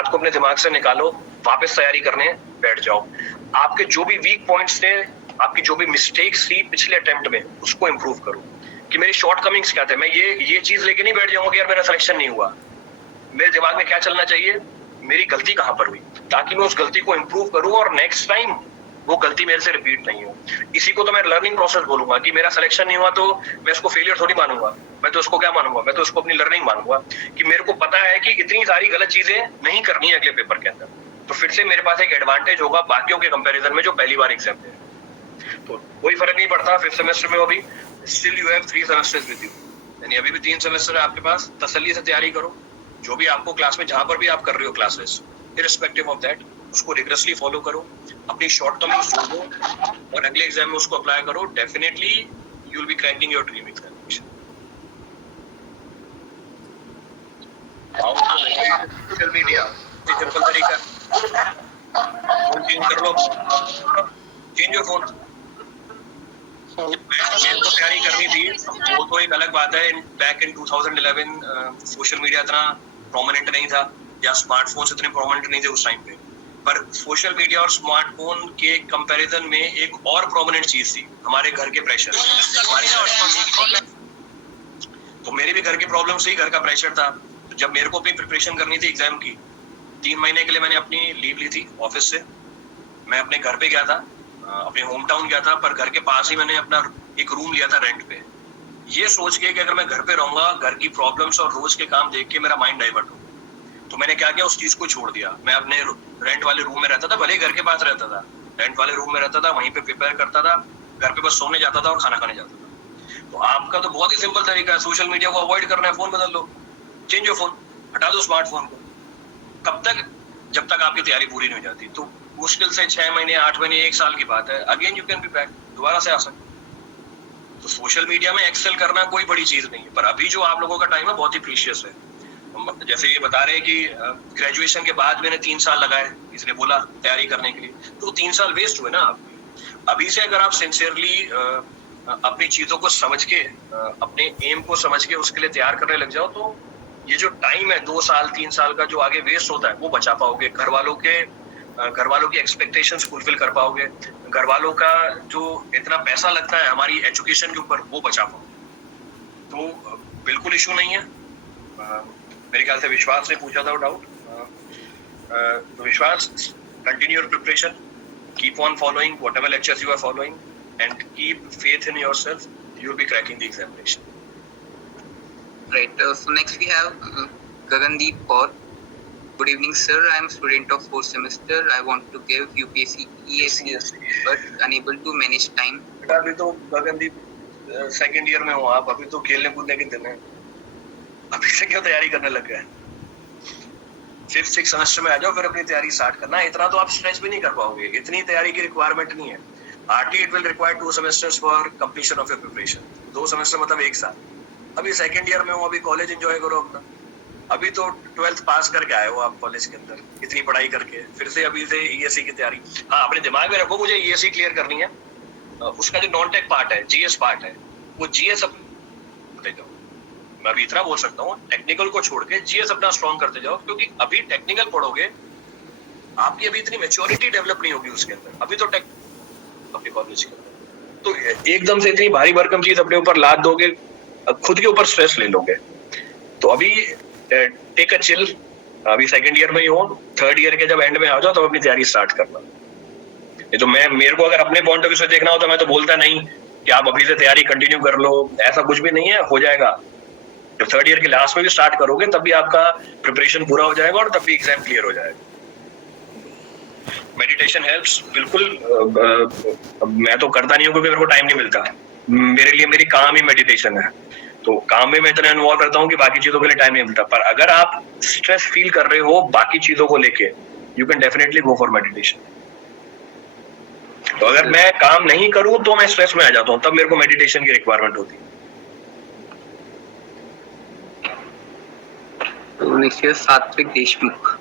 बात को अपने दिमाग से निकालो, वापस तैयारी करने बैठ जाओ। आपके जो भी वीक पॉइंट्स थे, आपकी जो भी मिस्टेक्स थी पिछले अटेम्प्ट में, उसको इम्प्रूव करो कि मेरी शॉर्टकमिंग्स क्या थे। मैं ये चीज लेके नहीं बैठ जाऊंगा कि यार मेरा सिलेक्शन नहीं हुआ। मेरे दिमाग में क्या चलना चाहिए, मेरी गलती कहां पर हुई, ताकि मैं उस गलती को इम्प्रूव करूं और नेक्स्ट टाइम वो गलती मेरे से रिपीट नहीं हो। इसी को तो मैं लर्निंग प्रोसेस बोलूंगा कि मेरा सिलेक्शन नहीं हुआ तो मैं इसको फेलियर थोड़ी मानूंगा, मैं तो उसको क्या मानूंगा, मैं तो उसको अपनी लर्निंग मानूंगा कि मेरे को पता है कि इतनी सारी गलत चीजें नहीं करनी है अगले पेपर के अंदर। तो फिर से मेरे पास एक एडवांटेज होगा बाकियों के कंपैरिजन में जो पहली बार एग्जाम दे। तो कोई फर्क नहीं पड़ता फिफ्थ सेमेस्टर में, अभी still you have 3 semesters with you, यानी अभी भी 3 सेमेस्टर है आपके पास। तसल्ली से तैयारी करो, जो भी आपको क्लास में जहां पर भी आप कर रहे हो क्लासेस, इररिस्पेक्टिव ऑफ दैट उसको रिग्रेसली फॉलो करो, अपनी शॉर्टकमिंग्स ढूंढो और अगले एग्जाम में उसको अप्लाई करो। Definitely you will be cracking your dream examination. Social media simple तरीका, फोन चेंज कर लो, चेंज योर फोन। मेरे को तैयारी करनी थी वो तो एक अलग बात है। बैक इन 2011 सोशल मीडिया इतना प्रोमिनेंट नहीं था या स्मार्टफोन्स इतने प्रोमिनेंट नहीं थे उस टाइम पे, पर सोशल मीडिया और स्मार्टफोन के कंपैरिजन में एक और प्रोमिनेंट चीज थी, हमारे घर के प्रेशर। तो मेरे भी घर की प्रॉब्लम थी, घर का प्रेशर था। जब मेरे को अपनी प्रिपरेशन करनी थी एग्जाम की, 3 महीने के लिए मैंने अपनी लीव ली थी ऑफिस से। मैं अपने घर पे गया था, अपने होम टाउन गया था, पर घर के पास ही मैंने अपना एक रूम लिया था रेंट पे, ये सोच के कि अगर मैं घर पे रहूंगा, घर की प्रॉब्लम्स और रोज के काम देख के मेरा माइंड डाइवर्ट हो। तो मैंने क्या किया, उस चीज को छोड़ दिया। मैं अपने रेंट वाले रूम में रहता था, भले ही घर के पास रहता था, रेंट वाले रूम में रहता था, वहीं पे प्रिपेयर करता था, घर पे बस सोने जाता था और खाना खाने जाता था। तो आपका तो बहुत ही सिंपल तरीका है, सोशल मीडिया को अवॉइड करना है, फोन बदल लो, चेंज योर फोन, हटा दो स्मार्टफोन को। कब तक, जब तक आपकी तैयारी पूरी नहीं हो जाती। तो मुश्किल से 6 महीने, 8 महीने, 1 साल की बात है, again you can be back, दोबारा से आ सकते। तो सोशल मीडिया में एक्सेल करना कोई बड़ी चीज नहीं है, पर अभी जो आप लोगों का टाइम है बहुत ही प्रीशियस है। जैसे ये बता रहे हैं कि ग्रेजुएशन के बाद मैंने 3 साल लगाए, इसने बोला तैयारी करने के लिए, तो 3 साल वेस्ट हुए ना आपके। अभी से अगर आप सिंसियरली अपनी चीजों को समझ के, अपने एम को समझ के उसके लिए तैयार करने लग जाओ, तो ये जो टाइम है 2 साल 3 साल का जो आगे वेस्ट होता है वो बचा पाओगे। घर वालों की एक्सपेक्टेशंस फुलफिल कर पाओगे, घर वालों का जो इतना पैसा लगता है हमारी एजुकेशन के ऊपर वो बचा पाओगे। तो बिल्कुल इशू नहीं है। मेरे ख्याल से विश्वास ने पूछा था डाउट, तो Vishwas, continue your preparation, keep on following whatever lectures you are following and keep faith in yourself, you will be cracking the examination. Right. So next we have Gagandeep Kaur. Good evening, sir. I am a student of 4th semester. I want to give UPSC ESC, but unable to manage time. अभी तो Gagandeep second year में हो आप, अभी तो खेलने कूदने के दिन है, अभी से क्यों तैयारी करने लग गए? 5th 6th सेमेस्टर में आ जाओ, फिर अपनी तैयारी स्टार्ट करना। इतना तो आप स्ट्रेच भी नहीं कर पाओगे, इतनी तैयारी की रिक्वायरमेंट नहीं है। RT it will require 2 semesters for completion of your preparation. 2 semester मतलब 1 साल। अभी सेकंड ईयर में हो, अभी कॉलेज एंजॉय करो अपना। अभी तो 12th पास करके आए हो आप कॉलेज के अंदर, इतनी पढ़ाई करके, फिर से अभी से ESC की तैयारी। हाँ, अपने दिमाग में रखो मुझे ESC क्लियर करनी है, उसका जो नॉन टेक पार्ट है, GS पार्ट है, वो GS अपने जाओ। मैं अभी इतना बोल सकता हूँ, टेक्निकल को छोड़ के GS अपना स्ट्रॉन्ग करते जाओ, क्योंकि अभी टेक्निकल पढ़ोगे, आपकी अभी इतनी मैच्योरिटी डेवलप नहीं होगी उसके अंदर। अभी तो टेक अपने कॉलेज के अंदर तो एकदम से इतनी भारी भरकम चीज अपने ऊपर लाद दोगे, खुद के ऊपर स्ट्रेस ले लोगे। तो अभी टेक अ चिल, अभी सेकंड ईयर में ही हो, थर्ड ईयर के जब एंड में आ जाओ तो अपनी तैयारी स्टार्ट करना। ये तो मेरे को अगर अपने पॉइंट ऑफ व्यू से देखना हो तो मैं तो बोलता नहीं कि आप अभी से तैयारी कंटिन्यू कर लो, ऐसा कुछ भी नहीं है, हो जाएगा। जब थर्ड ईयर के लास्ट में भी स्टार्ट करोगे तब भी आपका प्रिपरेशन पूरा हो जाएगा और तब भी एग्जाम क्लियर हो जाएगा। मेडिटेशन हेल्प्स, बिल्कुल। मैं तो करता नहीं हूँ क्योंकि मेरे को टाइम नहीं मिलता। मेरे लिए मेरी काम ही मेडिटेशन है, तो काम में मैं इतना इन्वॉल्व रहता हूँ कि बाकी चीजों के लिए टाइम नहीं मिलता। पर अगर आप स्ट्रेस फील कर रहे हो बाकी चीजों को लेके, you can definitely go for meditation. तो अगर मैं काम नहीं करूं तो मैं स्ट्रेस में आ जाता हूँ, तब मेरे को मेडिटेशन की रिक्वायरमेंट होती है। तो नेक्स्ट ईयर सात्विक देशमुख,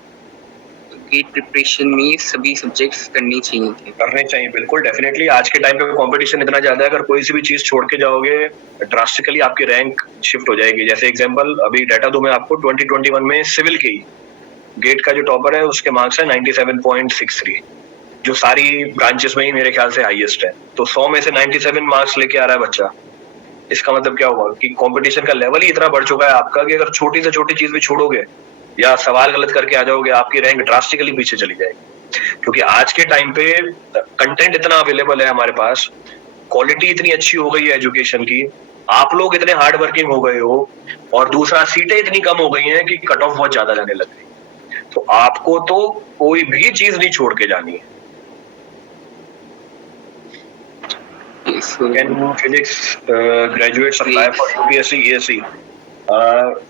गेट प्रिपरेशन में सभी सब्जेक्ट्स करने चाहिए बिल्कुल, डेफिनेटली। आज के टाइम पे कंपटीशन इतना ज्यादा है, अगर कोई सी भी चीज छोड़ के जाओगे ड्रास्टिकली आपकी रैंक शिफ्ट हो जाएगी। जैसे एग्जांपल अभी डाटा दूं मैं आपको, 2021 में सिविल की गेट का जो टॉपर है उसके मार्क्स है 97.63, जो सारी ब्रांचेस में ही मेरे ख्याल से हाईएस्ट है। तो 100 में से 97 मार्क्स लेके आ रहा है बच्चा। इसका मतलब क्या हुआ कि कंपटीशन का लेवल ही इतना बढ़ चुका है आपका कि अगर छोटी से छोटी चीज भी छोड़ोगे या सवाल गलत करके आ जाओगे, आपकी रैंक ड्रास्टिकली पीछे चली जाएगी। क्योंकि आज के टाइम पे कंटेंट इतना अवेलेबल है हमारे पास, क्वालिटी इतनी अच्छी हो गई है एजुकेशन की, आप लोग इतने हार्ड वर्किंग हो गए हो, और दूसरा सीटें इतनी कम हो गई हैं कि कट ऑफ बहुत ज्यादा जाने लग गई। तो आपको तो कोई भी चीज नहीं छोड़ के जानी है। Can physics graduates apply for UPSC ESC?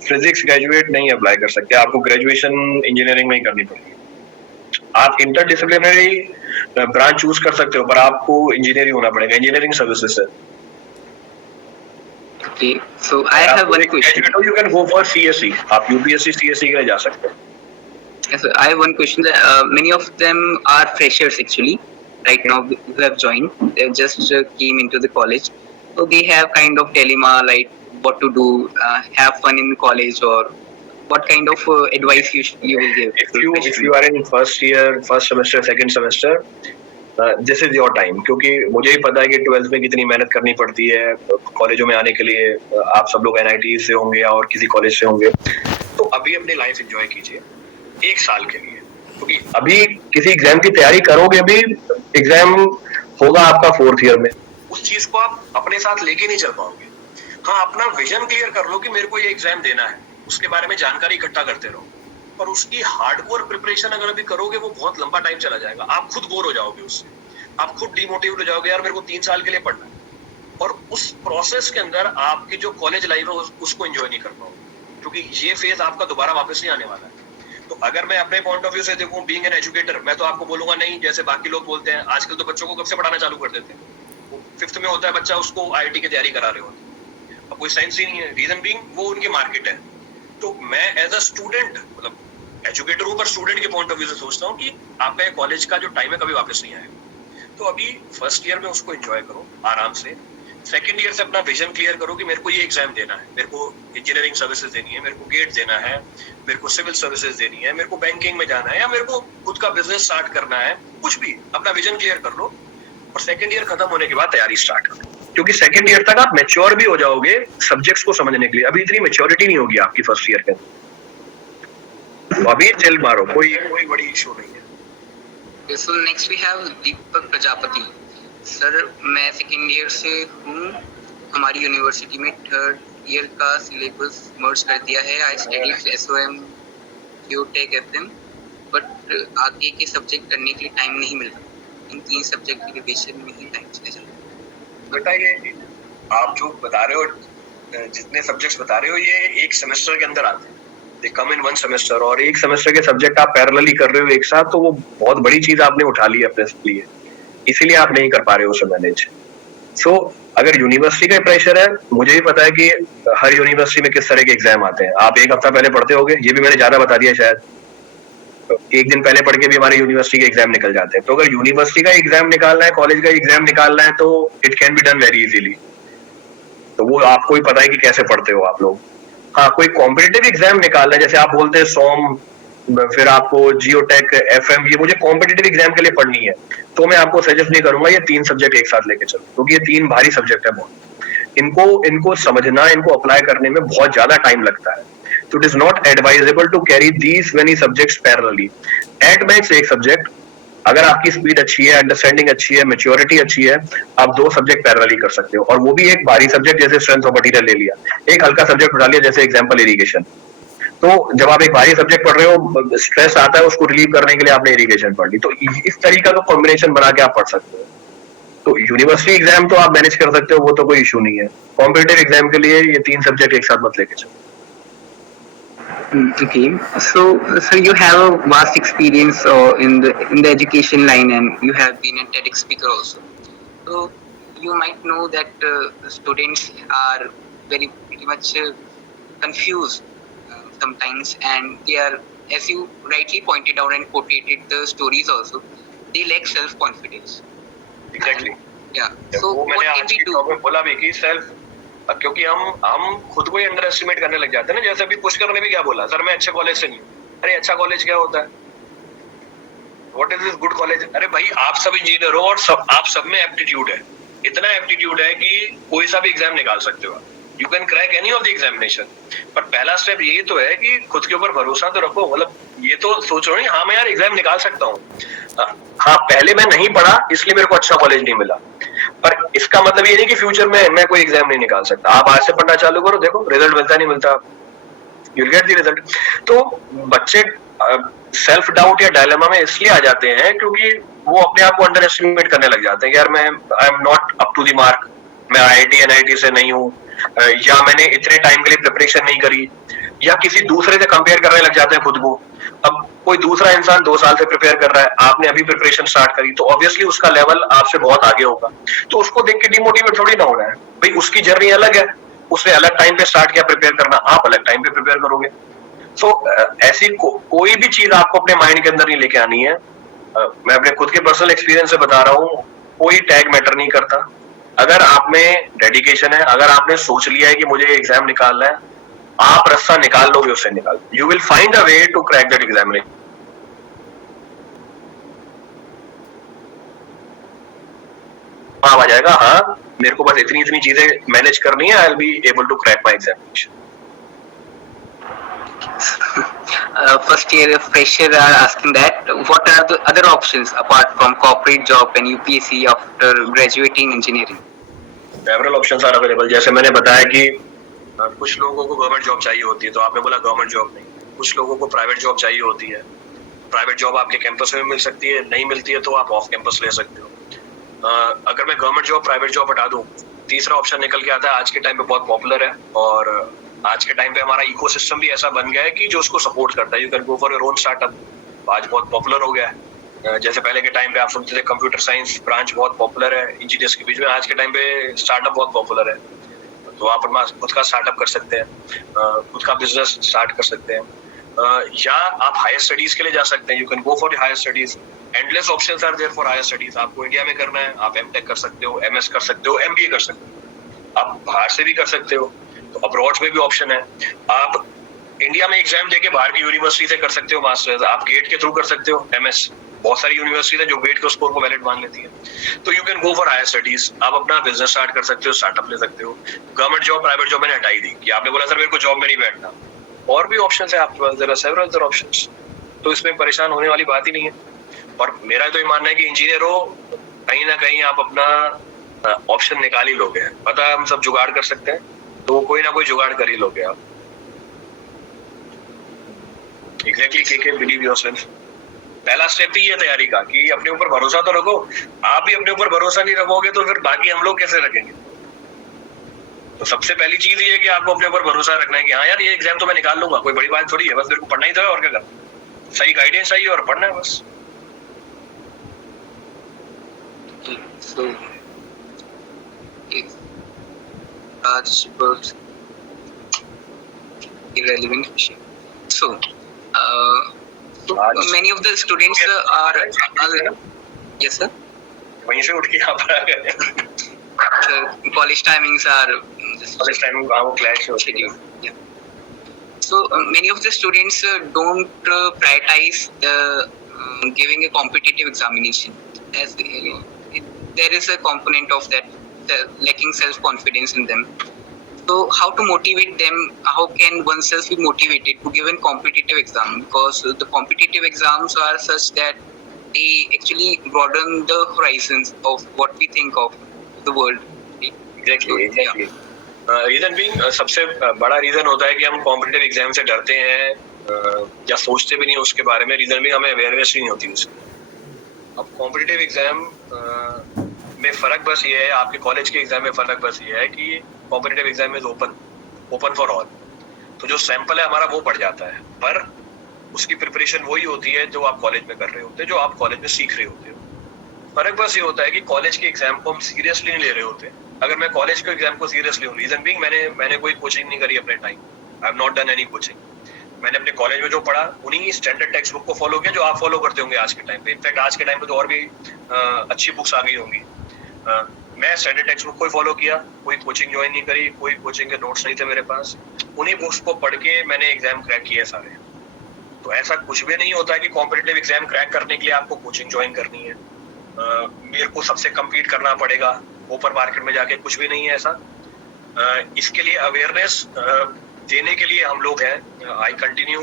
Physics graduate नहीं अप्लाई कर सकते, आपको ग्रेजुएशन इंजीनियरिंग में ही करनी पड़ेगी। आप इंटरडिसिप्लिनरी ब्रांच चूज कर सकते हो, पर आपको इंजीनियरिंग होना पड़ेगा, इंजीनियरिंग सर्विसेज से। Okay, so I have one question. You can go for CSE, आप UPSC CSE के लिए जा सकते हो। Yes, sir. I have one question. That, many of them are freshers actually. Right now, who have joined, they just came into the college, so they have kind of dilemma like what to do, have fun in college, or what kind of advice you will give. If you are in first year, first semester, second semester, this is your time. क्योंकि मुझे ही पता है कि 12th में कितनी मेहनत करनी पड़ती है कॉलेजों में आने के लिए। आप सब लोग NIT से होंगे और किसी कॉलेज से होंगे, तो अभी अपनी लाइफ एंजॉय कीजिए 1 साल के लिए। क्योंकि अभी किसी एग्जाम की तैयारी करोगे भी, एग्जाम होगा आपका 4th ईयर में, उस चीज को आप अपने साथ लेके नहीं चल पाओगे। हाँ, अपना विजन क्लियर कर लो कि मेरे को ये एग्जाम देना है, उसके बारे में जानकारी इकट्ठा करते रहो, पर उसकी हार्डकोर प्रिपरेशन अगर अभी करोगे वो बहुत लंबा टाइम चला जाएगा। आप खुद बोर हो जाओगे उससे, आप खुद डिमोटिवेट हो जाओगे, यार मेरे को 3 साल के लिए पढ़ना है, और उस प्रोसेस के अंदर आपकी जो कॉलेज लाइफ है उसको एंजॉय नहीं कर पाओगे, क्योंकि ये फेज आपका दोबारा वापस नहीं आने वाला है। तो अगर मैं अपने पॉइंट ऑफ व्यू से देखूं, बीइंग एन एजुकेटर, मैं तो आपको बोलूंगा नहीं, जैसे बाकी लोग बोलते हैं आजकल तो बच्चों को कब से पढ़ाना चालू कर देते हैं, 5th में होता है बच्चा, उसको IIT की तैयारी करा रहे होते हैं। अब कोई साइंस ही नहीं है, रीजन बीइंग वो उनकी मार्केट है। तो मैं एज अ स्टूडेंट, मतलब एजुकेटर हूं, पर स्टूडेंट के पॉइंट ऑफ व्यू से सोचता हूँ कि आपका ये कॉलेज का जो टाइम है कभी वापस नहीं आएगा। तो अभी फर्स्ट ईयर में उसको एंजॉय करो आराम से। सेकंड ईयर से अपना विजन क्लियर करो कि मेरे को ये एग्जाम देना है, मेरे को इंजीनियरिंग सर्विसेज देनी है, मेरे को गेट देना है, मेरे को सिविल सर्विसेज देनी है, मेरे को बैंकिंग में जाना है, या मेरे को खुद का बिजनेस स्टार्ट करना है, कुछ भी अपना विजन क्लियर कर लो। और सेकंड ईयर खत्म होने के बाद तैयारी स्टार्ट करो, क्योंकि सेकंड ईयर तक आप मैच्योर भी हो जाओगे सब्जेक्ट्स को समझने के लिए। अभी इतनी मैच्योरिटी नहीं होगी आपकी फर्स्ट ईयर के अंदर, तो अभी चिल मारो, कोई बड़ी इशू नहीं है। Okay, so next we have Deepak Prajapati. Sir, मैं सेकेंड ईयर से हूँ, हमारी यूनिवर्सिटी में 3rd ईयर का सिलेबस मर्ज कर दिया है। I study SOM, geotech, FM, but आगे के सब्जेक्ट करने के लिए टाइम नहीं मिल रहा। इन 3 सब्जेक्ट की रिविजन में ही टाइम चले जा रहा है। बेटा, ये आप जो बता रहे हो, जितने सब्जेक्ट्स बता रहे हो, ये एक सेमेस्टर के अंदर आते हैं, दे कम इन 1 सेमेस्टर, और एक सेमेस्टर के सब्जेक्ट आप पैरेलली कर रहे हो एक साथ, तो वो बहुत बड़ी चीज आपने उठा ली है अपने लिए, इसीलिए आप नहीं कर पा रहे हो उसे मैनेज। सो अगर यूनिवर्सिटी का प्रेशर है, मुझे भी पता है कि हर यूनिवर्सिटी में किस तरह के एग्जाम आते हैं। आप एक हफ्ता पहले पढ़ते होगे, ये भी मैंने ज्यादा बता दिया शायद, एक दिन पहले पढ़ के भी हमारे यूनिवर्सिटी के एग्जाम निकल जाते हैं। तो अगर यूनिवर्सिटी का एग्जाम निकालना है, कॉलेज का एग्जाम निकालना है, तो it can be done very easily. तो वो आपको ही पता है कि कैसे पढ़ते हो आप लोग। हाँ, कोई कॉम्पिटिटिव एग्जाम निकालना है, जैसे आप बोलते हैं SOM, फिर आपको जियोटेक, FM, ये मुझे कॉम्पिटिटिव एग्जाम के लिए पढ़नी है, तो मैं आपको सजेस्ट नहीं करूंगा ये 3 सब्जेक्ट एक साथ लेके चलो, क्योंकि ये 3 भारी सब्जेक्ट है बहुत। इनको समझना, इनको अप्लाई करने में बहुत ज्यादा टाइम लगता है। तो it is not advisable to carry these many subjects parallelly. At max एक सब्जेक्ट, अगर आपकी स्पीड अच्छी है, अंडरस्टैंडिंग अच्छी है, मैच्योरिटी अच्छी है, आप 2 सब्जेक्ट पैरेलली कर सकते हो, और वो भी एक भारी सब्जेक्ट जैसे स्ट्रेंथ ऑफ मटेरियल ले लिया, एक हल्का सब्जेक्ट उठा लिया जैसे एग्जांपल इरिगेशन। तो जब आप एक भारी सब्जेक्ट पढ़ रहे हो, स्ट्रेस आता है, उसको रिलीव करने के लिए आपने इरिगेशन पढ़ ली, तो इस तरीका का कॉम्बिनेशन बना के आप पढ़ सकते हो। तो यूनिवर्सिटी एग्जाम तो आप मैनेज कर सकते हो, वो तो कोई इशू नहीं है। कॉम्पिटिटिव एग्जाम के लिए ये 3 सब्जेक्ट एक साथ मत लेके चलो। Okay, so you have a vast experience in the education line, and you have been a TEDx speaker also. So you might know that students are very pretty much confused sometimes, and they are, as you rightly pointed out and quoted the stories also, they lack self confidence. Exactly. Yeah. So what can we do? बोला भी कि self, क्योंकि हम खुद को ही under estimate करने लग जाते हैं ना। जैसे अभी पुष्कर ने भी क्या बोला, सर मैं अच्छे कॉलेज से नहीं हूँ, अरे अच्छा कॉलेज क्या होता है, what is this good college? अरे भाई आप सब इंजीनियर हो और आप सब में एप्टीट्यूड है, इतना एप्टीट्यूड है कि कोई सा भी एग्जाम निकाल सकते हो, you can crack any of the examination. पर पहला स्टेप ये तो है कि खुद के ऊपर भरोसा तो रखो, मतलब ये तो सोचो नहीं हाँ मैं यार एग्जाम निकाल सकता हूँ, हाँ पहले मैं नहीं पढ़ा इसलिए मेरे को अच्छा कॉलेज नहीं मिला, पर इसका मतलब ये नहीं कि फ्यूचर में मैं कोई एग्जाम नहीं निकाल सकता। आप आज से पढ़ना चालू करो, देखो रिजल्ट मिलता नहीं मिलता, you will get the result. तो बच्चे सेल्फ डाउट या डायलेमा में इसलिए आ जाते हैं क्योंकि वो अपने आप को अंडर एस्टिमेट करने लग जाते हैं, यार मैं I am not up to the mark, मैं आईआईटी एनआईटी से नहीं हूँ, या मैंने इतने टाइम के लिए प्रिपरेशन नहीं करी, या किसी दूसरे से कंपेयर करने लग जाते हैं खुद को। अब कोई दूसरा इंसान 2 साल से प्रिपेयर कर रहा है, आपने अभी प्रिपरेशन स्टार्ट करी, तो ऑब्वियसली उसका लेवल आपसे बहुत आगे होगा, तो उसको देख के डिमोटिवेट थोड़ी ना होना है भाई, उसकी जर्नी अलग है, उसने अलग टाइम पे स्टार्ट किया प्रिपेयर करना, आप अलग टाइम पे प्रिपेयर करोगे। सो ऐसी कोई भी चीज आपको अपने माइंड के अंदर नहीं लेके आनी है। मैं अपने खुद के पर्सनल एक्सपीरियंस से बता रहा हूँ, कोई टैग मैटर नहीं करता। अगर आप में डेडिकेशन है, अगर आपने सोच लिया है कि मुझे एग्जाम निकालना है, आप रास्ता निकाल लोगे, उससे निकाल, you will find a way to crack that examination. आ जाएगा, हाँ मेरे को बस इतनी इतनी चीजें मैनेज करनी है, I will be able to crack my examination. First year fresher are asking that what are the other options apart from corporate job and UPSC after graduating engineering? Several options are available, जैसे मैंने बताया कि कुछ लोगों को government job चाहिए होती है, तो आपने बोला गवर्नमेंट जॉब नहीं, कुछ लोगों को प्राइवेट जॉब चाहिए होती है, प्राइवेट जॉब आपके कैंपस में मिल सकती है, नहीं मिलती है तो आप ऑफ कैंपस ले सकते हो। अगर मैं गवर्नमेंट जॉब प्राइवेट जॉब हटा दूं, तीसरा ऑप्शन निकल के आता है, आज के टाइम पे बहुत पॉपुलर है, और आज के टाइम पे हमारा इकोसिस्टम भी ऐसा बन गया है कि जो उसको सपोर्ट करता है, you can go for your own startup. आज बहुत पॉपुलर हो गया है, जैसे पहले के टाइम पे आप सुनते थे कंप्यूटर साइंस ब्रांच बहुत पॉपुलर है इंजीनियर्स के बीच में, आज के टाइम पे स्टार्टअप बहुत पॉपुलर है, तो आप अपना खुद का स्टार्टअप कर सकते हैं, खुद का बिजनेस स्टार्ट कर सकते हैं, या आप हायर स्टडीज के लिए जा सकते हैं, you can go for higher studies. Endless options are there for higher studies. आपको इंडिया में करना है, आप एमटेक कर सकते हो, एमएस कर सकते हो, एमबीए कर सकते हो, आप बाहर से भी कर सकते हो, तो अब्रॉड में भी ऑप्शन है। आप इंडिया में एग्जाम देके बाहर की यूनिवर्सिटी से कर सकते हो मास्टर्स, आप गेट के थ्रू कर सकते हो एमएस, बहुत सारी यूनिवर्सिटी है जो गेट के स्कोर को वैलिड मान लेती है, तो you can go for higher studies. आप अपना बिजनेस स्टार्ट कर सकते हो, स्टार्टअप ले सकते हो। गवर्नमेंट जॉब प्राइवेट जॉब मैंने हटाई दी कि आपने बोला सर मेरे को जॉब में नहीं बैठना, और भी ऑप्शंस है आपके पास, there are several other options, तो इसमें परेशान होने वाली बात ही नहीं है। और मेरा तो ये मानना है कि इंजीनियर हो, कहीं ना कहीं आप अपना ऑप्शन निकाल ही लोगे, पता है हम सब जुगाड़ कर सकते हैं, तो कोई ना कोई जुगाड़ कर ही लोगे आप। एग्जैक्टली, के बिलीव योरसेल्फ। पहला स्टेप ही है तैयारी का कि अपने ऊपर भरोसा तो रखो। आप भी अपने ऊपर भरोसा नहीं रखोगे तो फिर बाकी हम लोग कैसे रखेंगे? तो सबसे पहली चीज ये है कि आपको अपने ऊपर भरोसा रखना है कि हाँ यार ये एग्जाम तो मैं निकाल लूंगा, कोई बड़ी बात थोड़ी है, बस मेरे को पढ़ना ही तो है, और क्या करना, सही गाइडेंस चाहिए और पढ़ना है बस। So, if Raj was irrelevant question. So many of the students are yes sir. वहीं से उठ के यहाँ पर आ गए। College timings are college timing वो clash होती है। Yeah. So many of the students don't prioritize giving a competitive examination, as there is a component of that lacking self-confidence in them. So how to motivate them? How can oneself be motivated to give a competitive exam? Because the competitive exams are such that they actually broaden the horizons of what we think of the world. Exactly. Reason भी सबसे बड़ा reason होता है कि हम competitive exam से डरते हैं या सोचते भी नहीं उसके बारे में। रीजन भी हमें अवेयरनेस नहीं होती उसकी। अब कॉम्पिटिटिव एग्जाम में फर्क बस ये है, आपके कॉलेज के एग्जाम में फर्क बस ये है कि competitive exam is open for all, तो जो सैंपल है हमारा वो पड़ जाता है, पर उसकी प्रिपरेशन वही होती है जो आप कॉलेज में कर रहे होते हैं, जो आप कॉलेज में सीख रहे होते हो। फर्क बस ये होता है कि कॉलेज के एग्जाम को हम सीरियसली नहीं ले रहे होते। अगर मैं कॉलेज के एग्जाम को सीरियसली हूँ, रीजन बीइंग मैंने कोई कोचिंग नहीं करी अपने time, I have not done any coaching. मैंने अपने कॉलेज में जो पढ़ा उन्हीं स्टैंडर्ड टेक्स्ट बुक को फॉलो किया जो आप फॉलो करते होंगे आज के टाइम पे। इनफैक्ट आज के टाइम पे तो और भी अच्छी बुक्स आ गई होंगी। मैं स्टैंडर्ड टेक्स्ट बुक को ही फॉलो किया, कोई कोचिंग ज्वाइन नहीं करी, कोई कोचिंग के नोट्स नहीं थे मेरे पास, उन्हीं बुक्स को पढ़ के मैंने एग्जाम क्रैक किए सारे। तो ऐसा कुछ भी नहीं होता है कि कॉम्पिटिटिव एग्जाम क्रैक करने के लिए आपको कोचिंग ज्वाइन करनी है, मेरे को सबसे कम्पीट करना पड़ेगा ओपन मार्केट में जाके, कुछ भी नहीं है ऐसा। इसके लिए अवेयरनेस देने के लिए हम लोग हैं। I continue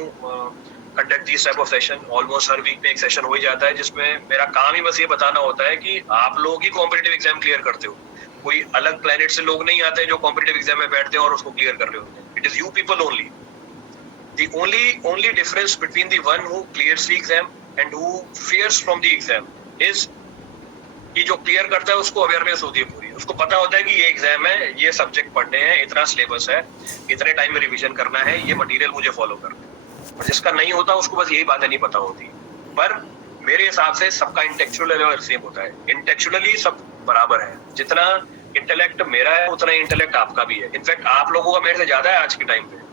conduct this type of session, almost हर वीक में एक सेशन हो ही जाता है जिसमें मेरा काम ही बस ये बताना होता है कि आप लोग ही कॉम्पिटिटिव एग्जाम क्लियर करते हो, कोई अलग प्लेनेट से लोग नहीं आते जो कॉम्पिटिटिव एग्जाम में बैठते हैं और उसको क्लियर कर रहे होते हैं। It is you people only. The only difference between the one who clears the exam and who fears from the exam is कि जो क्लियर करता है उसको अवेयरनेस होती है पूरी, उसको पता होता है कि ये एग्जाम है, ये सब्जेक्ट पढ़ने हैं, इतना सिलेबस है, इतने टाइम में रिवीजन करना है, ये मटेरियल मुझे फॉलो करना है। और जिसका नहीं होता उसको बस यही बातें नहीं पता होती। पर मेरे हिसाब से सबका इंटेलेक्चुअल लेवल सेम होता है, इंटेलेक्चुअली सब बराबर है। जितना इंटेलेक्ट मेरा है उतना इंटेलेक्ट आपका भी है। इनफैक्ट आप लोगों का मेरे से ज्यादा है आज के टाइम पे।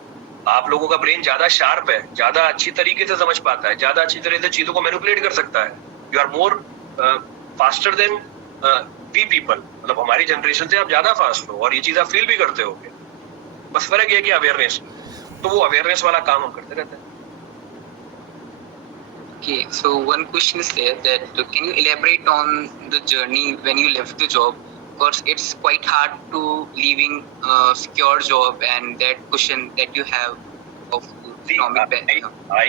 आप लोगों का ब्रेन ज्यादा शार्प है, ज्यादा अच्छी तरीके से समझ पाता है, ज्यादा अच्छी तरीके से चीजों को मैनिपुलेट कर सकता है। You are more faster than we people, मतलब हमारी जनरेशन से आप ज्यादा फास्ट हो और ये चीज आप फील भी करते हो। बस फर्क ये है कि अवेयरनेस, तो वो अवेयरनेस वाला काम हम करते रहते हैं। Okay, so one question is there that can you elaborate on the journey when you left the job? Because it's quite hard to leaving a secure job and that cushion that you have of economic background. I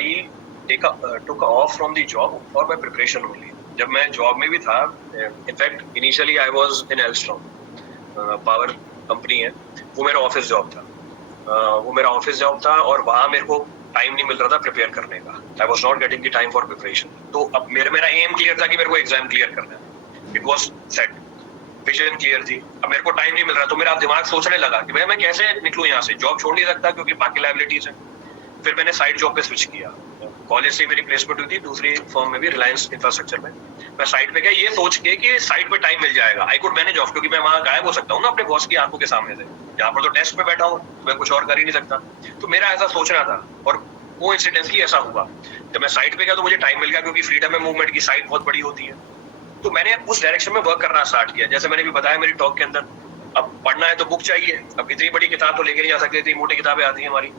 took off from the job for my preparation only. जब मैं job में भी था, in fact initially I was in Alstom, power company है, वो मेरा office job था और वहाँ मेरे को टाइम नहीं मिल रहा था प्रिपेयर करने का। I was not getting the time for preparation. तो अब मेरा एम क्लियर था कि मेरे को एग्जाम क्लियर करना है, it was set, vision clear थी। अब मेरे को टाइम नहीं मिल रहा तो मेरा दिमाग सोचने लगा कि भाई मैं कैसे निकलूं यहाँ से, जॉब छोड़ नहीं सकता क्योंकि बाकी लायबिलिटीज है। फिर मैंने साइड जॉब पे स्विच किया। कॉलेज से मेरी प्लेसमेंट हुई थी दूसरी फर्म में भी, रिलायंस इंफ्रास्ट्रक्चर में। मैं साइड पे गया ये सोच के कि साइड पे टाइम मिल जाएगा, आई कुड मैनेज ऑफ, क्योंकि मैं वहां गायब हो सकता हूँ ना अपने बॉस की आंखों के सामने से। यहाँ पर तो डेस्क पे बैठा हूँ, मैं कुछ और कर ही नहीं सकता। तो मेरा ऐसा सोचना था और वो इंसिडेंटली ऐसा हुआ। जब मैं साइड पे गया तो मुझे टाइम मिल गया क्योंकि फ्रीडम है मूवमेंट की, साइड बहुत बड़ी होती है। तो मैंने उस डायरेक्शन में वर्क करना स्टार्ट किया। जैसे मैंने भी बताया मेरी टॉक के अंदर, अब पढ़ना है तो बुक चाहिए। अब इतनी बड़ी किताब तो लेके नहीं जा सकते, इतनी मोटी किताबें आती है हमारी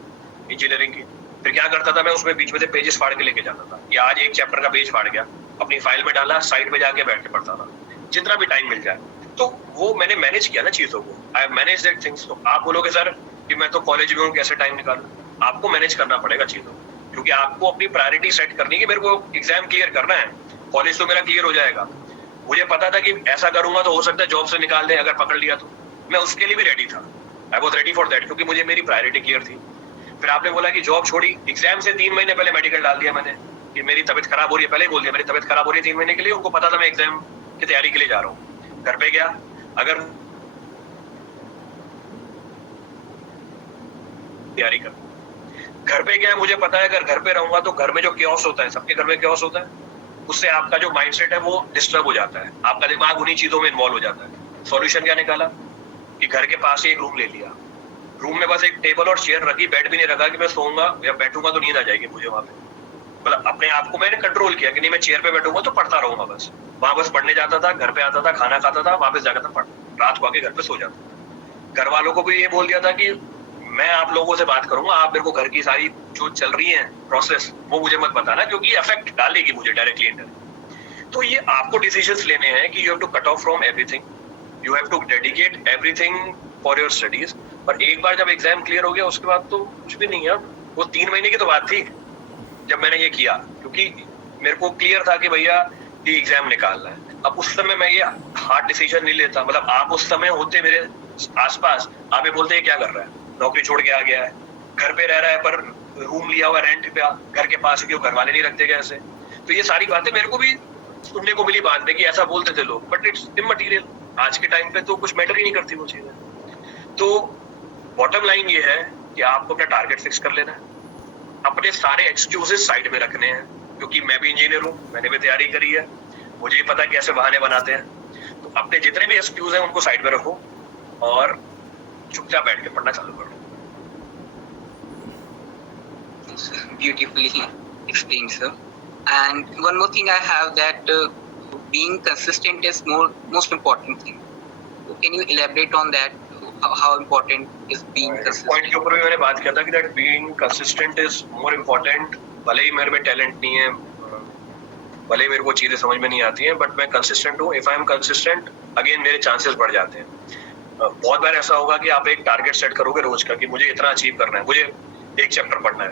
इंजीनियरिंग की। फिर क्या करता था मैं, उसमें बीच में से पेजेस फाड़ के लेके जाता था कि आज एक चैप्टर का पेज फाड़ गया, अपनी फाइल में डाला, साइड पे जाके बैठ के पढ़ता था जितना भी टाइम मिल जाए। तो वो मैंने मैनेज किया ना चीजों को, आई मैनेज दैट थिंग्स। तो आप बोलोगे सर कि मैं तो कॉलेज में हूँ, कैसे टाइम निकालूं? आपको मैनेज करना पड़ेगा चीजों को, क्योंकि आपको अपनी प्रायोरिटी सेट करनी है कि मेरे को एग्जाम क्लियर करना है। कॉलेज तो मेरा क्लियर हो जाएगा, मुझे पता था कि ऐसा करूंगा तो हो सकता है जॉब से निकाल दे अगर पकड़ लिया तो। मैं उसके लिए भी रेडी था, I was ready for that, क्योंकि मुझे मेरी प्रायोरिटी क्लियर थी। फिर आपने बोला कि जॉब छोड़ी, एग्जाम से 3 महीने पहले मेडिकल डाल दिया मैंने कि मेरी तबीयत खराब हो रही है। पहले ही बोल दिया मेरी तबीयत खराब हो रही है 3 महीने के लिए। उनको पता था मैं एग्जाम की तैयारी के लिए जा रहा हूँ। घर पे गया, अगर तैयारी कर, घर पे गया, मुझे पता है अगर घर पे रहूंगा तो घर में जो क्योस होता है, सबके घर में क्योस होता है, उससे आपका जो माइंडसेट है वो डिस्टर्ब हो जाता है, आपका दिमाग उन्हीं चीजों में इन्वॉल्व हो जाता है। सॉल्यूशन क्या निकाला कि घर के पास ही एक रूम ले लिया, रूम में बस एक टेबल और चेयर रखी, बेड भी नहीं रखा कि मैं सोऊंगा या बैठूंगा तो नींद आ जाएगी मुझे वहां पे। मतलब अपने आप को मैंने कंट्रोल किया कि नहीं मैं चेयर पे बैठूंगा तो पढ़ता रहूंगा बस। वहां बस पढ़ने जाता था, घर पे आता था, खाना खाता था, वापस जाकर था पढ़, रात को आके घर पे सो जाता। घर वालों को भी ये बोल दिया था कि मैं आप लोगों से बात करूंगा, आप मेरे को घर की सारी जो चल रही है प्रोसेस वो मुझे मत बताना, क्योंकि अफेक्ट डालेगी मुझे डायरेक्टली इंटर। तो ये आपको डिसीजंस लेने हैं कि you have to cut off from everything, you have to dedicate everything for your studies. और एक बार जब एग्जाम क्लियर हो गया उसके बाद तो कुछ भी नहीं है। वो 3 महीने की तो बात थी जब मैंने ये किया, क्योंकि मेरे को क्लियर था कि भैया ये एग्जाम निकालना है। अब उस समय मैं ये हार्ड डिसीजन नहीं लेता, मतलब आप उस समय होते मेरे आसपास, आप ये बोलते हैं क्या कर रहा है, नौकरी छोड़ के आ गया है, घर पे रह रहा है पर रूम लिया हुआ रेंट पे, घर के पास क्यों, घर वाले नहीं रखते कैसे। तो ये सारी बातें मेरे को भी सुनने को मिली बाद में कि ऐसा बोलते थे लोग, बट इट्स इमटेरियल। आज के टाइम पे तो कुछ मैटर ही नहीं करती वो चीजें। तो बॉटम लाइन ये है कि आपको अपना टारगेट फिक्स कर लेना है, अपने सारे एक्सक्यूजेस साइड में रखने हैं, क्योंकि मैं भी इंजीनियर हूँ, मैंने भी तैयारी करी है, मुझे ही पता है कैसे बहाने बनाते हैं। तो अपने जितने भी एक्सक्यूज हैं उनको साइड में रखो और चुपचाप बैठ के पढ़ना चालू करो। Beautifully explained, sir. And one more thing I have that being consistent is most important thing. So can you elaborate on that? How important is being consistent? Point के ऊपर भी मैंने बात किया था कि that being consistent is more important भले ही मेरे में टैलेंट नहीं है, भले ही मेरे को चीजें समझ में नहीं आती हैं, बट मैं कंसिस्टेंट हूँ। If I am consistent, again मेरे चांसेस बढ़ जाते हैं। बहुत बार ऐसा होगा कि आप एक टारगेट सेट करोगे रोज का कि मुझे इतना अचीव करना है, मुझे 1 चैप्टर पढ़ना है,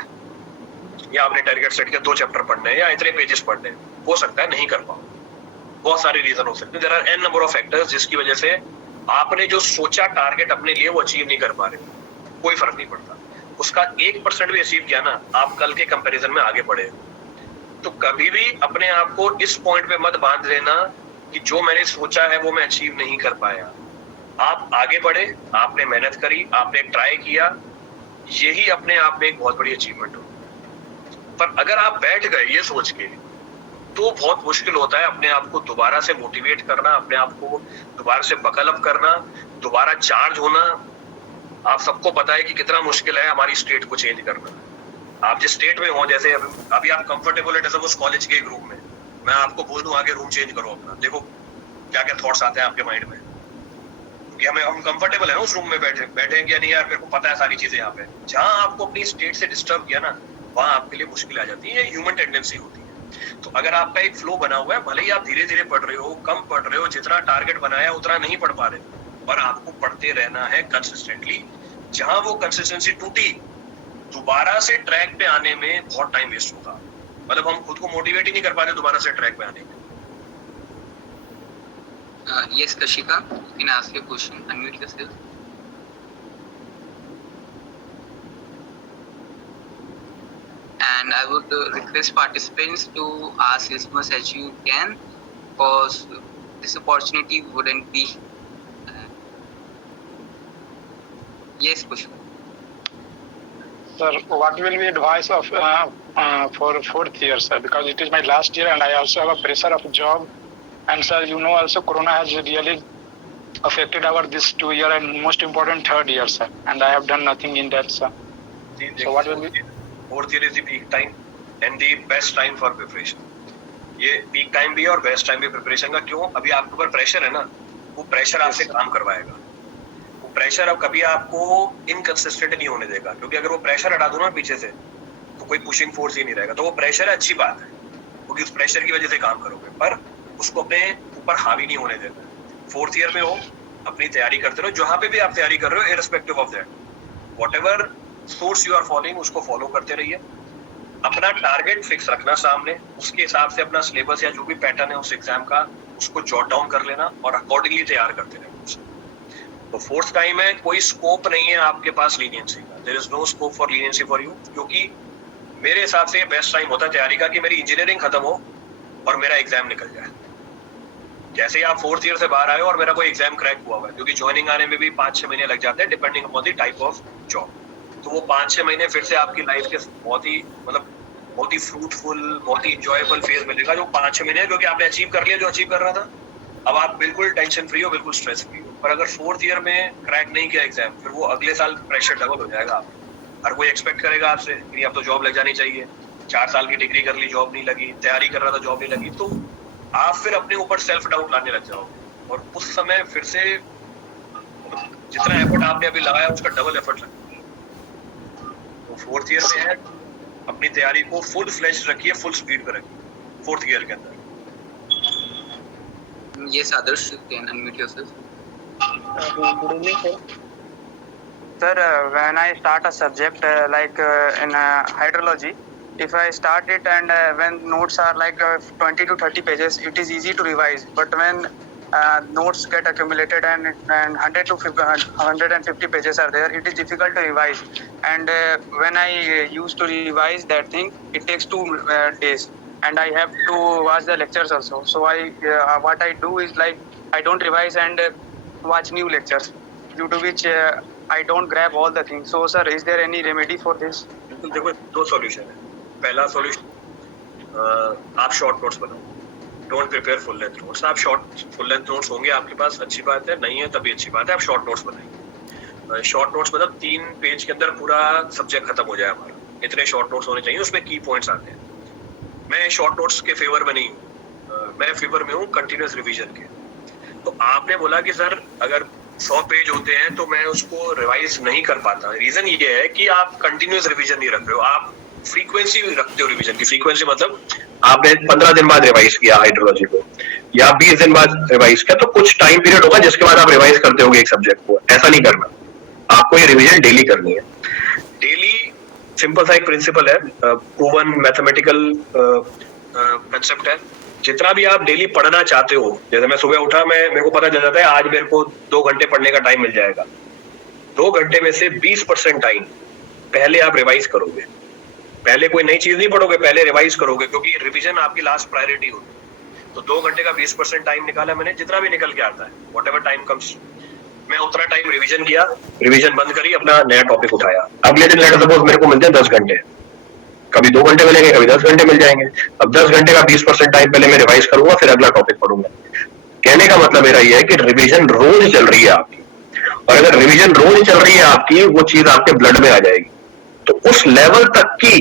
या आपने टारगेट सेट किया 2 चैप्टर पढ़ने हैं या इतने पेजेस पढ़ने हैं, हो सकता है नहीं कर पाओ। बहुत सारे रीजन हो सकते हैं, there are n number of factors जिसकी वजह से आपने जो सोचा टारगेट अपने लिए वो अचीव नहीं कर पा रहे। कोई फर्क नहीं पड़ता, उसका 1% भी अचीव किया ना, आप कल के कंपैरिजन में आगे बढ़े। तो कभी भी अपने आप को इस पॉइंट पे मत बांध लेना कि जो मैंने सोचा है वो मैं अचीव नहीं कर पाया। आप आगे बढ़े, आपने मेहनत करी, आपने ट्राई किया, यही अपने आप में एक बहुत बड़ी अचीवमेंट हो। पर अगर आप बैठ गए ये सोच के, तो बहुत मुश्किल होता है अपने आप को दोबारा से मोटिवेट करना, अपने आप को दोबारा से बकल अप करना, दोबारा चार्ज होना। आप सबको पता है कि कितना मुश्किल है हमारी स्टेट को चेंज करना। आप जिस स्टेट में हो, जैसे अभी आप कंफर्टेबल है उस कॉलेज के एक रूम में, मैं आपको बोल दूं आगे रूम चेंज करो अपना, देखो क्या क्या थॉट्स आते हैं आपके माइंड में कि हम कंफर्टेबल है ना उस रूम में बैठे हैं क्या नहीं यार, मेरे को पता है सारी चीजें। यहाँ पे जहाँ आपको अपनी स्टेट से डिस्टर्ब किया ना, वहां आपके लिए मुश्किल आ जाती है। ह्यूमन टेंडेंसी होती है। तो अगर आपका एक फ्लो बना हुआ है, भले ही आप धीरे धीरे पढ़ रहे हो, कम पढ़ रहे हो, जितना टारगेट बनाया उतना नहीं पढ़ पा रहे, पर आपको पढ़ते रहना है कंसिस्टेंटली। जहां वो कंसिस्टेंसी टूटी, दोबारा से ट्रैक पे आने में बहुत टाइम वेस्ट होगा। मतलब हम खुद को मोटिवेट ही नहीं कर पाते दोबारा से ट्रैक पे आने के। Yes, Kashika, you can ask your question. Unmute yourself. And I would request participants to ask as much as you can, because this opportunity wouldn't be. Yes, Kushal. Sir, what will be advice of for 4th year, sir? Because it is my last year and I also have a pressure of job. And sir, you know also Corona has really affected our this 2 year and most important 3rd year, sir. And I have done nothing in that, sir. So what will be? 4th year is the peak time and the best time for preparation. ये peak time भी है और best time भी preparation का। क्यों? अभी आपके ऊपर pressure है ना, वो pressure आपसे काम करवाएगा। वो pressure अब कभी आपको inconsistent नहीं होने देगा, क्योंकि अगर वो pressure हटा दो ना पीछे से, तो कोई pushing force ही नहीं रहेगा। तो वो pressure है, अच्छी बात है, क्योंकि उस pressure की वजह से काम करोगे, पर उसको अपने ऊपर हावी नहीं होने देना। 4th ईयर में हो, अपनी तैयारी करते रहो, जहां पे भी आप तैयारी कर रहे हो, irrespective of that, whatever source you are following, उसको फॉलो करते रहिए। अपना टारगेट फिक्स रखना सामने, उसके हिसाब से अपना सिलेबस या जो भी पैटर्न है उस एग्जाम का, उसको जॉट डाउन कर लेना और अकॉर्डिंगली तैयार करते रहना। तो 4th टाइम है, कोई स्कोप नहीं है आपके पास लीनियंसी का। There is no scope for leniency for you, क्योंकि मेरे हिसाब से ये बेस्ट टाइम होता है तैयारी का कि मेरी इंजीनियरिंग खत्म हो और मेरा एग्जाम निकल जाए। जैसे ही आप 4th ईयर से बाहर आए और मेरा कोई एग्जाम क्रैक हुआ है, क्योंकि ज्वाइनिंग आने में भी 5-6 महीने लग जाते हैं depending upon the type of job. तो वो 5-6 महीने फिर से आपकी लाइफ के बहुत ही फ्रूटफुल, बहुत ही इंजॉयबल फेज मिलेगा, जो 5-6 महीने, क्योंकि आपने अचीव कर लिया जो अचीव कर रहा था। अब आप बिल्कुल टेंशन फ्री हो, बिल्कुल स्ट्रेस फ्री हो। पर अगर 4th ईयर में क्रैक नहीं किया एग्जाम, फिर वो अगले साल प्रेशर डबल हो जाएगा। आप हर कोई एक्सपेक्ट करेगा आपसे कि अब तो जॉब लग जानी चाहिए, 4 साल की डिग्री कर ली, जॉब नहीं लगी, तैयारी कर रहा था, जॉब नहीं लगी, तो आप फिर अपने ऊपर सेल्फ डाउट लाने लग जाओगे और उस समय फिर से जितना एफर्ट आपने अभी लगाया उसका डबल एफर्ट लगेगा। तो 4th ईयर में है, अपनी तैयारी को फुल फ्लेज रखिए, फुल स्पीड पे रखिए 4th ईयर के अंदर। Yes, Adarsh, you can unmute yourself. Good evening, sir. Sir, when I start a subject in hydrology, if I start it and when notes are 20 to 30 pages, it is easy to revise. But when notes get accumulated and 100 to 150 pages are there, it is difficult to revise. And when I used to revise that thing, it takes 2 days. And I have to watch the lectures also. So what I do is I don't revise and watch new lectures, due to which I don't grab all the things. So sir, is there any remedy for this? देखो, 2 solution है। पहला solution, आप short notes बनाओ, don't prepare full length notes. आप full length notes होंगे आपके पास, अच्छी बात है, नहीं है तभी अच्छी बात है। आप शॉर्ट नोट्स बनाइए। शॉर्ट नोट्स मतलब 3 पेज के अंदर पूरा सब्जेक्ट खत्म हो जाए हमारा, इतने शॉर्ट नोट्स होने चाहिए, उसमें की पॉइंट्स आते हैं। मैं शॉर्ट नोट्स के फेवर में नहीं हूँ, मैं फेवर में हूँ कंटिन्यूअस रिवीजन के। तो आपने बोला कि सर अगर 100 पेज होते हैं तो मैं उसको रिवाइज नहीं कर पाता। रीजन ये है कि आप कंटिन्यूअस रिवीजन नहीं रख रहे हो। आप फ्रीक्वेंसी रखते हो रिवीजन की। फ्रीक्वेंसी मतलब आपने 15 दिन बाद रिवाइज किया हाइड्रोलॉजी को या 20 दिन बाद रिवाइज किया, तो कुछ टाइम पीरियड होगा जिसके बाद आप रिवाइज करते होगे एक सब्जेक्ट को। ऐसा नहीं करना, आपको ये रिवीजन डेली करनी है। डेली सिंपल सा एक प्रिंसिपल है, प्रूवन मैथमेटिकल कंसेप्ट है। जितना भी आप डेली पढ़ना चाहते हो, जैसे मैं सुबह उठा, मेरे को पता चल जाता है आज मेरे को 2 घंटे पढ़ने का टाइम मिल जाएगा, 2 घंटे में से 20% टाइम पहले आप रिवाइज करोगे। पहले कोई नई चीज नहीं पढ़ोगे, पहले रिवाइज करोगे, क्योंकि रिवीजन आपकी लास्ट प्रायोरिटी होगी। तो 2 घंटे का 20% टाइम निकाला मैंने, जितना भी निकल के आता है, वॉट एवर टाइम कम्स, मैं उतना टाइम रिवीजन किया, रिवीजन बंद करी, अपना नया टॉपिक उठाया। अगले दिन लेट सपोज मेरे को मिलते हैं 10 घंटे, कभी 2 घंटे मिलेंगे, कभी 10 घंटे मिल जाएंगे। अब 10 घंटे का 20% टाइम पहले मैं रिवाइज करूंगा, फिर अगला टॉपिक पढ़ूंगा। कहने का मतलब मेरा ये है कि रिवीजन रोज चल रही है आपकी, और अगर रिवीजन रोज चल रही है आपकी, वो चीज आपके ब्लड में आ जाएगी। तो उस लेवल तक की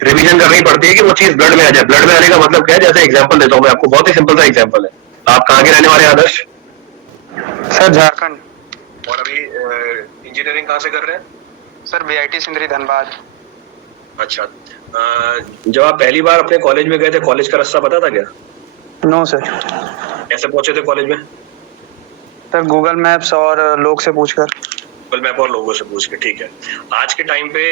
रिवीजन करनी पड़ती है कि वो चीज ब्लड में आ जाए। ब्लड में आने का मतलब क्या है? जैसे एग्जांपल देता हूं मैं आपको, बहुत ही सिंपल सा एग्जांपल है। आप कहाँ के रहने वाले हैं आदर्श? सर झारखंड। और अभी इंजीनियरिंग कहाँ से कर रहे हैं? Sir BIT Sindri Dhanbad. अच्छा, जब आप पहली बार अपने कॉलेज में गए थे, कॉलेज का रास्ता पता था क्या? No sir. कैसे पहुंचे थे कॉलेज में? सर गूगल मैप्स और लोग से पूछकर। गूगल मैप और लोगों से पूछ के, ठीक है। आज के टाइम पे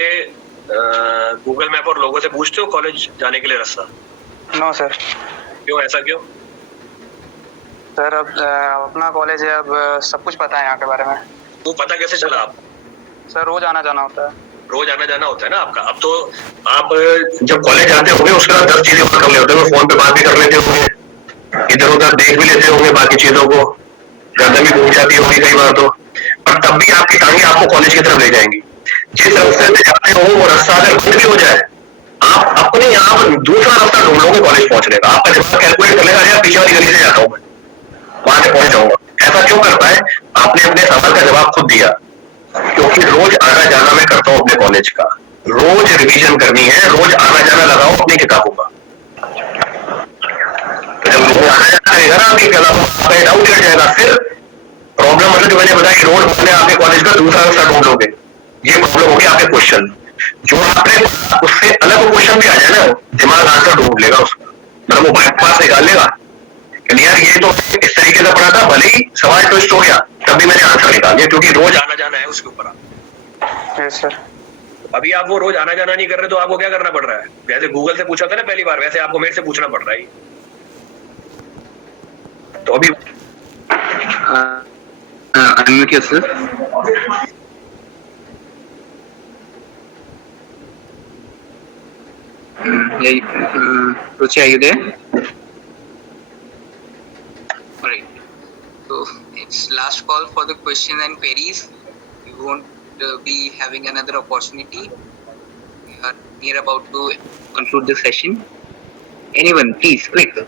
गूगल मैप और लोगों से पूछते हो कॉलेज जाने के लिए रास्ता? No sir. क्यों, ऐसा क्यों? सर अब अपना कॉलेज है, अब सब कुछ पता है यहाँ के बारे में। वो पता कैसे चला आप? सर रोज आना जाना होता है। रोज आना जाना होता है ना आपका। अब तो आप जब कॉलेज जाते होंगे उसके बाद 10 चीजें कर लेते होंगे, फोन पे बात भी कर लेते होंगे, इधर उधर देख भी लेते होंगे बाकी चीजों को, गर्दन भी घूम जाती होगी कई बार तो, पर तब भी आपकी टांगे आपको कॉलेज की तरफ ले जाएंगी। जिस रास्ते से जाते हो वो रास्ता अगर बंद भी हो जाए, आप अपने यहाँ पर दूसरा रास्ता ढूंढ लोगे कॉलेज पहुंचने का। आपका दिमाग कैलकुलेट कर लेगा, यार पीछे वाली गली से जाता हूँ मैं, वहां से पहुंच जाऊंगा। ऐसा क्यों कर पाए? आपने अपने सवाल का जवाब खुद दिया, क्योंकि रोज आना जाना मैं करता हूँ अपने कॉलेज का, रोज रिवीजन करनी है, रोज आना जाना लगाओ अपनी किताबों का। तो जब रोज आना जाना रहेगा ना आपकी किताबों का, डाउट हट जाएगा। फिर प्रॉब्लम मतलब जो मैंने बताया कि रोज अपने आपके कॉलेज का दूसरा रास्ता ढूंढ लोगे, ये प्रॉब्लम होगी आपके क्वेश्चन। जो आपने उससे अलग क्वेश्चन भी आ जाए ना, दिमाग आंसर ढूंढ लेगा उसका, मतलब वो बाईपास निकाल लेगा कि यार ये तो इस तरीके से पढ़ा था, भले ही सवाल ट्विस्ट हो गया, तभी मैंने आंसर निकाल दिया, क्योंकि रोज आना जाना है उसके ऊपर। Yes sir. अभी आप वो रोज आना जाना नहीं कर रहे, तो आपको क्या करना पड़ रहा है? जैसे गूगल से पूछा था ना पहली बार, वैसे आपको मेरे से पूछना पड़ रहा है। तो अभी unmute yourself. Ruchi, are you there? Alright. So it's last call for the questions and queries. We won't be having another opportunity. We are near about to conclude the session. Anyone, please, quick.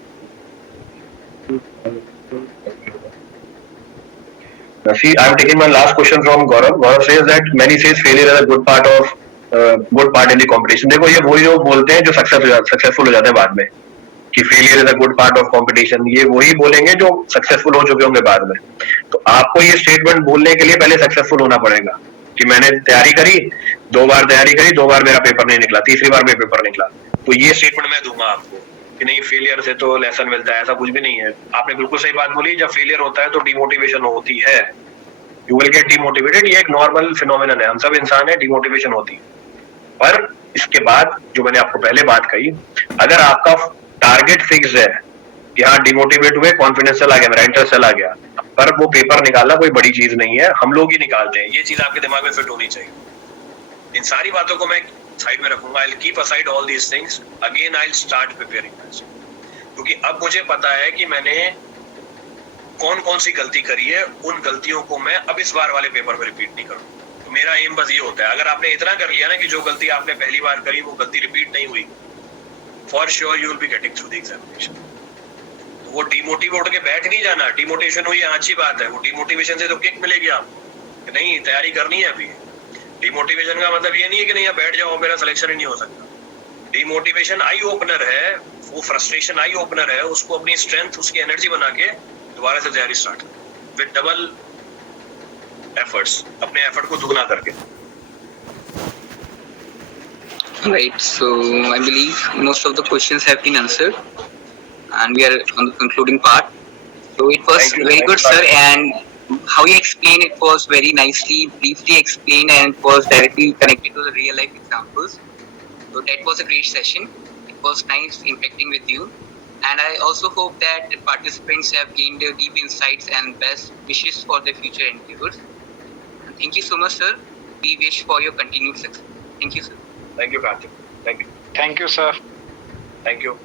See, I am taking my last question from Gaurav. Gaurav says that many says failure is a good part in the competition. देखो ये वही लोग बोलते हैं जो successful हो जाते हैं बाद में, कि failure is a good part of competition. ये वही बोलेंगे जो सक्सेसफुल हो चुके होंगे बाद में। तो आपको ये स्टेटमेंट बोलने के लिए पहले सक्सेसफुल होना पड़ेगा, कि मैंने तैयारी करी, 2 बार तैयारी करी, 2 बार मेरा पेपर नहीं निकला, तीसरी बार मेरा पेपर निकला। तो ये स्टेटमेंट मैं दूंगा आपको कि नहीं, फेलियर से तो लेसन मिलता है, ऐसा कुछ भी नहीं है। आपने बिल्कुल सही बात बोली, जब फेलियर होता है तो डिमोटिवेशन होती है, यू विल गेट डिमोटिवेटेड। ये एक नॉर्मल फिनोमिनन है, हम सब इंसान है, डिमोटिवेशन होती है। पर इसके बाद जो मैंने आपको पहले बात कही, अगर आपका टारगेट फिक्स है कि हाँ डिमोटिवेट हुए, कॉन्फिडेंस चला गया, मेरा इंटरेस्ट चला गया, पर वो पेपर निकालना कोई बड़ी चीज नहीं है, हम लोग ही निकालते हैं, ये चीज आपके दिमाग में फिट होनी चाहिए। इन सारी बातों को मैं साइड में रखूंगा, I will keep aside all these things, again I will start preparing myself, क्योंकि अब मुझे पता है कि मैंने कौन कौन सी गलती करी है, उन गलतियों को मैं अब इस बार वाले पेपर में रिपीट नहीं करूंगा। तो मेरा एम बस ये होता है, अगर आपने इतना कर लिया ना कि जो गलती आपने पहली बार करी वो गलती रिपीट नहीं हुई, for sure you will be getting through the examination. तो वो डिमोटिवेट होकर बैठ नहीं जाना, डिमोटिवेशन हुई अच्छी बात है, वो डिमोटिवेशन से तो किक मिलेगी आपको कि नहीं तैयारी करनी है अभी। डिमोटिवेशन का मतलब ये नहीं है कि नहीं आप बैठ जाओ मेरा सिलेक्शन ही नहीं हो सकता। डिमोटिवेशन आई ओपनर है, वो फ्रस्ट्रेशन आई ओपनर है, उसको अपनी स्ट्रेंथ, उसकी एनर्जी बना के दोबारा से तैयारी स्टार्ट विद डबल एफर्ट्स, अपने एफर्ट को दुगना करके। Right. So I believe most of the questions have been answered, and we are on the concluding part. So it was Thank you. very Thank good, you, sir, Karthik. and how you explained it was very nicely, briefly explained, and it was directly connected to the real life examples. So that was a great session. It was nice interacting with you. And I also hope that the participants have gained deep insights and best wishes for their future endeavors. And thank you so much, sir. We wish for your continued success. Thank you, sir. Thank you, Karthik. Thank you. Thank you, sir. Thank you.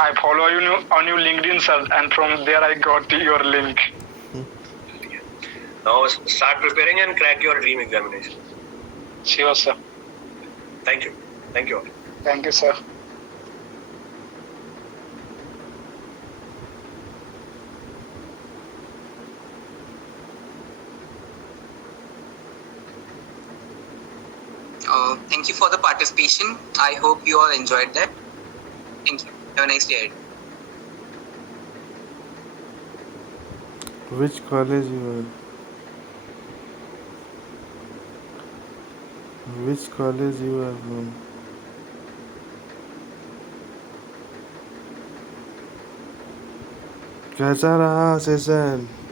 I follow you on your LinkedIn, sir, and from there I got your link. Now start preparing and crack your dream examination. Sure, sir. Thank you. Thank you all. Thank you, sir. Thank you for the participation. I hope you all enjoyed that. Thank you. Have a nice day ahead. Which college you are? Which college you are from? कैसा रहा session?